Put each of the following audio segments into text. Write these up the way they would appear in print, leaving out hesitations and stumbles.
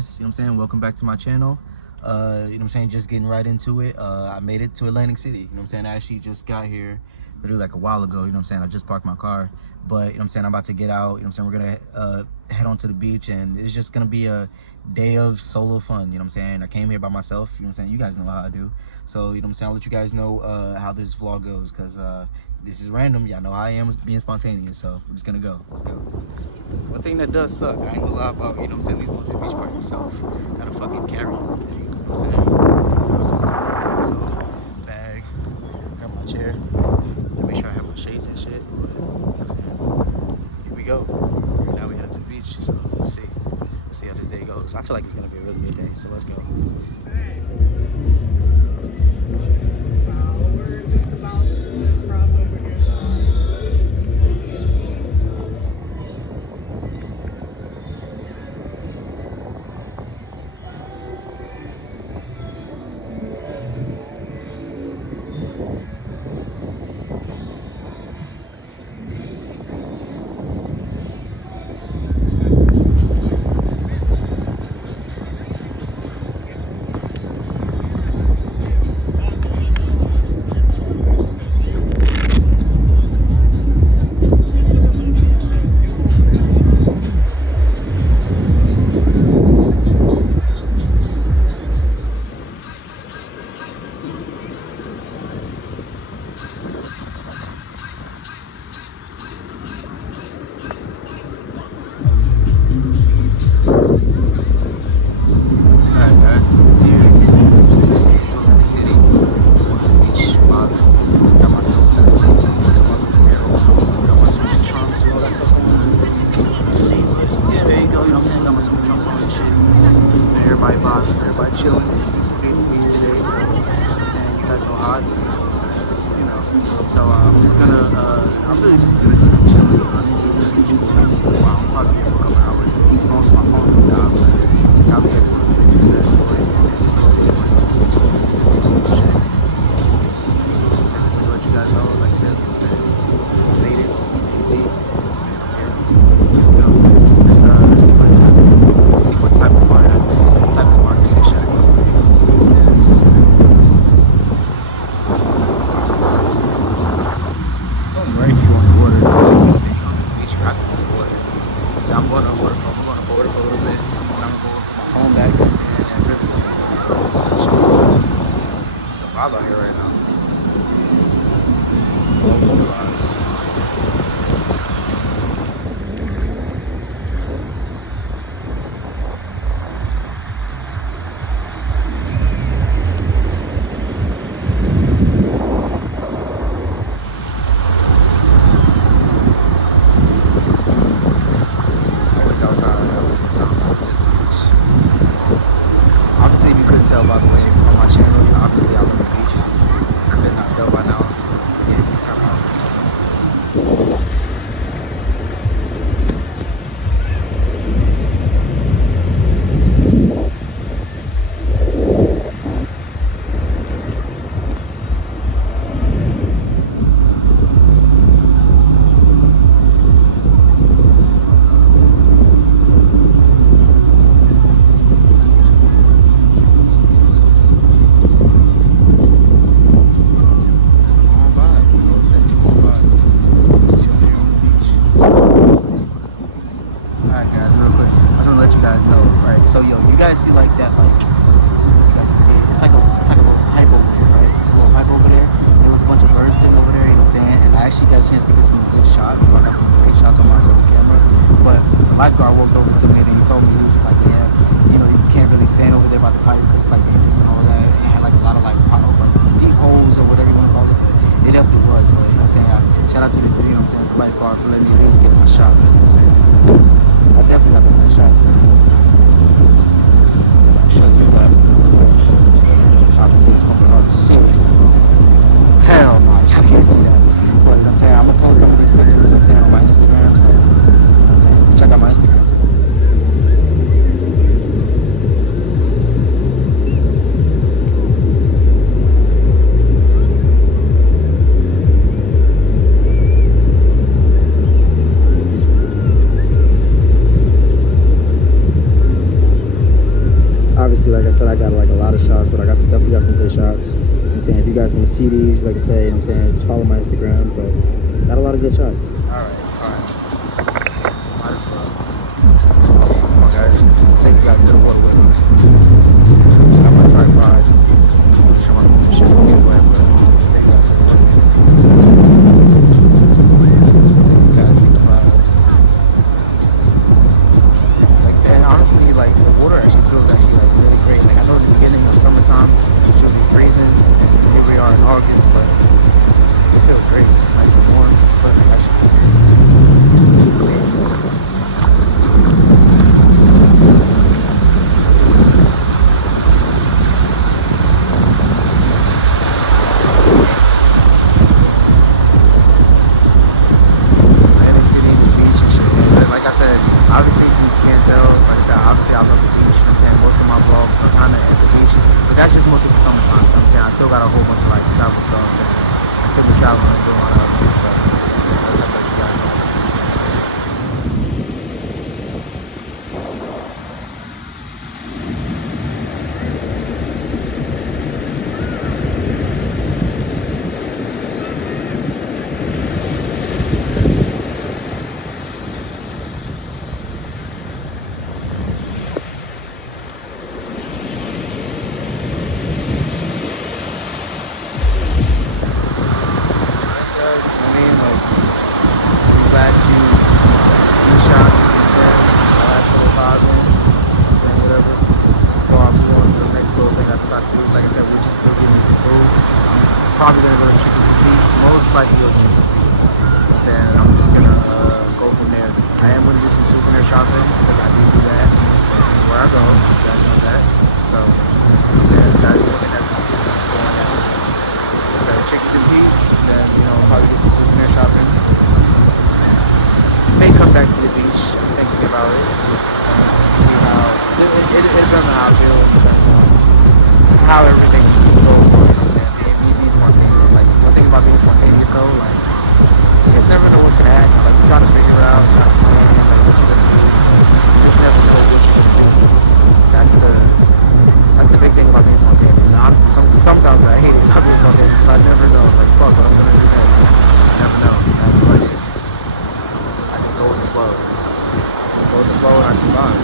guys? You know what I'm saying? Welcome back to my channel. You know what I'm saying? Just getting right into it. I made it to Atlantic City. You know what I'm saying? I actually just got here literally like a while ago. You know what I'm saying? I just parked my car. But, you know what I'm saying? I'm about to get out. You know what I'm saying? We're going to head on to the beach. And it's just going to be a day of solo fun. You know what I'm saying? I came here by myself. You know what I'm saying? You guys know how I do. So, you know what I'm saying? I'll let you guys know how this vlog goes. Because this is random. Y'all know how I am being spontaneous. So, we're just going to go. Let's go. One thing that does suck, I ain't gonna lie about, you know what I'm saying, at least going to the beach by yourself. Gotta fucking carry everything, you know what I'm saying? Got something for myself, bag, got my chair, to make sure I have my shades and shit. But, you know what I'm saying? Here we go. Right now we headed to the beach, so let's see. Let's see how this day goes. I feel like it's gonna be a really good day, so let's go. Everybody chilling. It's a beautiful day at the beach today, so you know what I'm saying, you guys know how I do, so you know. So I'm just gonna, I'm really just gonna be chilling, honestly, at the beach for a while. I'll probably be here for a couple hours. As long as my phone don't die, but it's out there for a minute, just to enjoy it, you know what I'm saying, just to enjoy myself. It's cool shit. You know what I'm saying, just to let you guys know, like I said, I made it, DC, you know what I'm saying, I'm here, so here we go. Let's see what type of fun I do today, what type of spontaneous shit I do today. Let's go. It's only right if you on the water. You know what I'm saying? You go to the beach, you're out there on the water. So I'm going on the water for a little bit. And I'm going to put my phone back. You know what I'm saying? And really, it's a vibe out here right now. Always the vibes. Obviously, if you couldn't tell by the way from my channel, you know, obviously I love the beach. You could not tell by now, so yeah, it's kind of obvious. So yo, you guys see like that, like you guys can see it. It's like a little pipe over there, right? It's a little pipe over there. There was a bunch of birds sitting over there, you know what I'm saying? And I actually got a chance to get some good shots. So I got some great shots on my phone camera. But the lifeguard walked over to me and he told me, he was just like, yeah, you know, you can't really stand over there by the pipe because it's like dangerous and all that. And it had like a lot of like, I don't know, like deep holes or whatever you want to call it. But it definitely was. But you know what I'm saying? Shout out to the dude, you know what I'm saying, the lifeguard for letting me at least get my shots. You know what I'm saying? I definitely got some nice shots there. Show you that. Obviously, it's gonna be hard to see. Hell no, y'all can't see that. But you know what I'm saying? I'm gonna post some of these pictures, you know what I'm saying, on my Instagram. So, you know what I'm saying? Check out my Instagram too. said, I got like a lot of shots, but I definitely got some good shots. You know what I'm saying? If you guys want to see these, like I say, you know what I'm saying, just follow my Instagram, but got a lot of good shots. Alright, fine. Might as well. Come on guys, take you guys to the waterway. Got my tripod. Still show my phone shit on the way, but take you guys to the waterway. So you guys see the vibes. Like I said, honestly, like the water actually feels actually like really great. Like I know in the beginning of summertime it's supposed to be freezing, and here we are in August, but it feels great. It's nice and warm. It's perfect actually. Obviously, you can't tell, like I said, obviously I love the beach, you know what I'm saying? Most of my vlogs are kind of at the beach, but that's just mostly the summertime, you know what I'm saying? I still got a whole bunch of like travel stuff, and I still be traveling and doing a lot of other good stuff. So I'll let you guys know. Last few shots, you know what I'm saying? Last little vibe in, you know what I'm saying, whatever. Before I move on to the next little thing I decided to do. Like I said, we're just still getting me some food. I'm probably gonna go to Chicken Some Beats. Most likely go to Chicken Some Beats. You know what I'm saying? I'm just gonna go from there. I am gonna do some souvenir shopping because I do that. So where I go, you guys know that. So, you know what I'm saying? That is one thing that's going on. So Chicken Some Beats, then, you know, probably do some souvenir shopping. May come back to the beach. I'm thinking about it. So see how it depends on how I feel. It depends on how everything goes. You know what I'm saying? Me being spontaneous. Like one thing about being spontaneous though, like you just never know what's gonna happen. Like you're trying to figure it out, trying to plan like what you're gonna do. You just never know what you're gonna do. That's the big thing about being spontaneous. And honestly, sometimes I hate it about being spontaneous because I never know. It's like fuck what I'm gonna do next. You never know. I just go with the flow. Just go with the flow and I just vibe.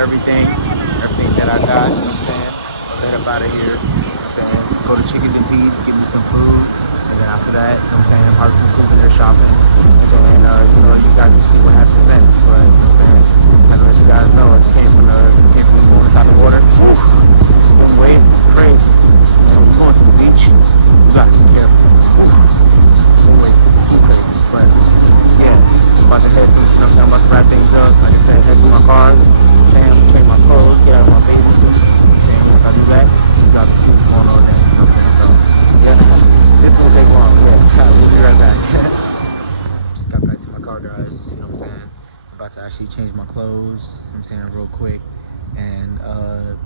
everything that I got, you know what I'm saying? Head up out of here, you know what I'm saying? Go to Chickies and Pete's, get me some food, and then after that, you know what I'm saying, probably some souvenir shopping, and then, you guys will see what happens next, but, you know what I'm saying, just have to let you guys know, I just came from the inside the water. Oof, those waves is crazy. When you're going to the beach, you gotta be careful. The waves is too crazy, but, yeah, I'm about to head to, you know what I'm saying, I'm about to wrap things up, like I said, head to my car, change my clothes, get out of my bathing suit. Once I do that, you guys will see what's going on next. You know what I'm saying? So, yeah, this won't take long. Yeah, we'll be right back. Just got back to my car, guys. You know what I'm saying? I'm about to actually change my clothes. You know what I'm saying? Real quick. And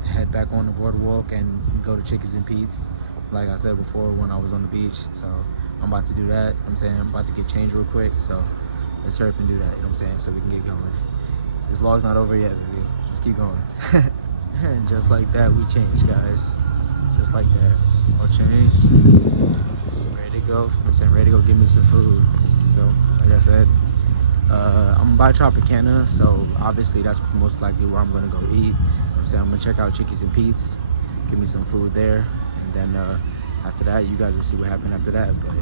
head back on the boardwalk and go to Chickies and Pete's. Like I said before when I was on the beach. So, I'm about to do that. You know what I'm saying? I'm about to get changed real quick. So, let's hurry up and do that. You know what I'm saying? So we can get going. This vlog's not over yet, baby. Let's keep going. And just like that, we changed, guys. Just like that. All changed. Ready to go. You know what I'm saying? Ready to go get me some food. So, like I said, I'm by Tropicana, so obviously that's most likely where I'm gonna go eat. You know what I'm saying? I'm gonna check out Chickies and Pete's, get me some food there, and then after that, you guys will see what happened after that. But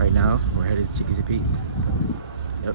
right now, we're headed to Chickies and Pete's. So, yep.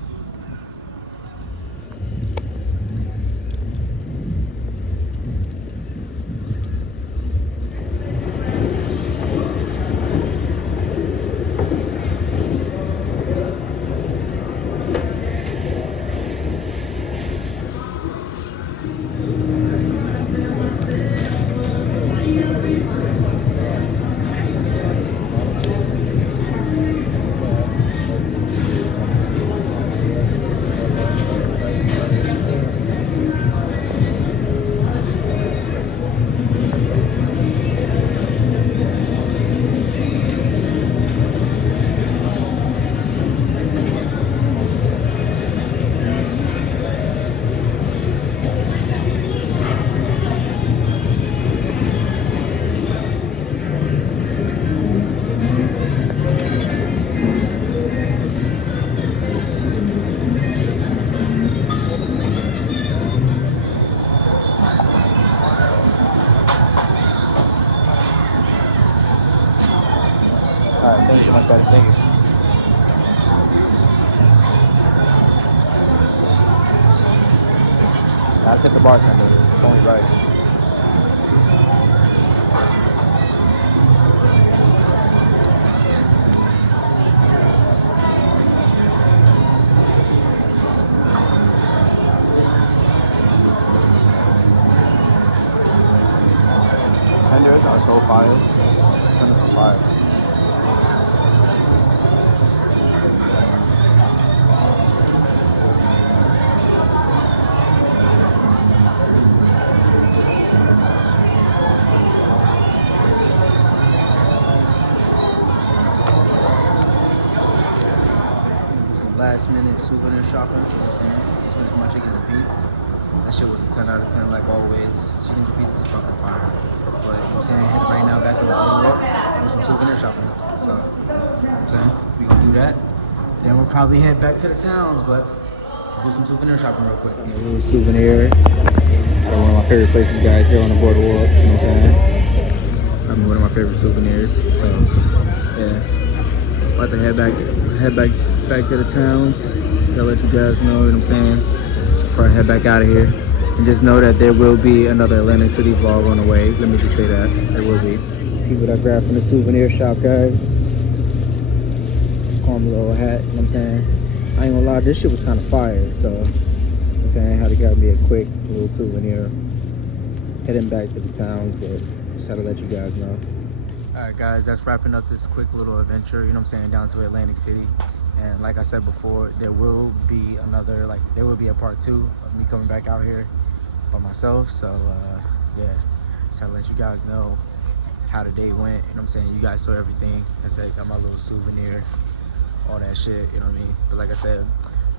Alright, thank you much, buddy. Thank you. I'll tip the bartender. It's only right. Tenders are so fire. Tenders are fire. Last minute souvenir shopping, you know what I'm saying? Just went for my Chickens and Pete's. That shit was a 10 out of 10 like always. Chickens and Pete's is fucking fire. But you know what I'm saying? Headed right now back to the boardwalk, do some souvenir shopping. So, you know what I'm saying? We gonna do that. Then we'll probably head back to the towns, but let's do some souvenir shopping real quick. A little souvenir. One of my favorite places, guys, here on the boardwalk. You know what I'm saying? I mean, one of my favorite souvenirs. So, yeah. About to head back to the towns. So I'll let you guys know, what I'm saying, before I head back out of here. And just know that there will be another Atlantic City vlog on the way. Let me just say that. There will be. People that grab from the souvenir shop, guys. Call me a little hat, you know what I'm saying? I ain't gonna lie, this shit was kind of fire. So, you know what I'm saying, I had to grab me a quick little souvenir. Heading back to the towns, but just had to let you guys know. Alright guys, that's wrapping up this quick little adventure, you know what I'm saying, down to Atlantic City. And like I said before, there will be a part 2 of me coming back out here by myself. So yeah, just had to let you guys know how the day went, you know what I'm saying. You guys saw everything. Like I said, got my little souvenir, all that shit, you know what I mean. But like I said,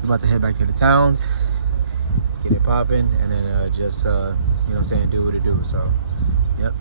we're about to head back to the towns, get it popping, and then just you know what I'm saying, do what it do. So yep.